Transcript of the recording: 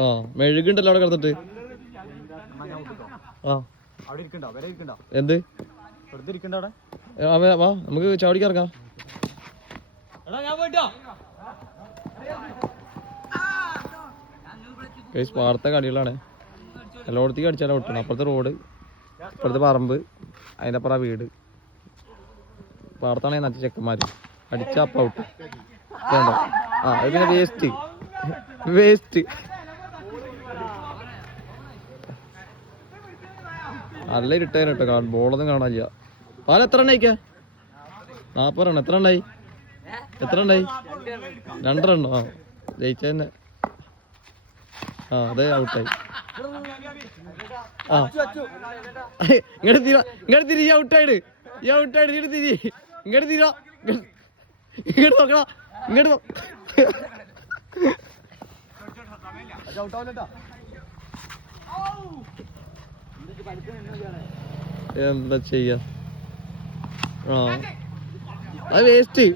ആ മെഴുകുണ്ടല്ലോ അവിടെ കിടന്നിട്ട്. എന്ത് വാ നമുക്ക് ചാടിക്ക് ഇറങ്ങാം. വാർത്ത കളികളാണ്. എല്ലായിടത്തേക്ക് അടിച്ചാലും വിട്ടണം. അപ്പുറത്തെ റോഡ്, ഇപ്പുറത്തെ പറമ്പ്, അതിൻ്റെ അപ്പുറം വീട്. പാടത്താണെങ്കിൽ നച്ച ചെക്കന്മാര് അടിച്ച അപ്പ ഔട്ട്. ആ അത് പിന്നെ വേസ്റ്റ് നല്ല ഇരുട്ടായിരുന്നു കേട്ടോ. ബോളൊന്നും കാണാനില്ല. പാല എത്ര എണ്ണയിക്കാ? 40 റണ്ണം. എത്ര ഉണ്ടായി? 2 റണ്ണോ? ആ ജയിച്ചതന്നെ. ആ അതെ ഔട്ടായി. ആ ഇങ്ങോട്ട് തിരി. ഔട്ടായിട്ട് തിരി. ഇങ്ങോട്ട് തിരിയോ. ഇങ്ങോട്ട് നോക്കണ. ഇങ്ങോട്ട് എന്താ ചെയ്യാ? ആ അത് വേസ്റ്റ്.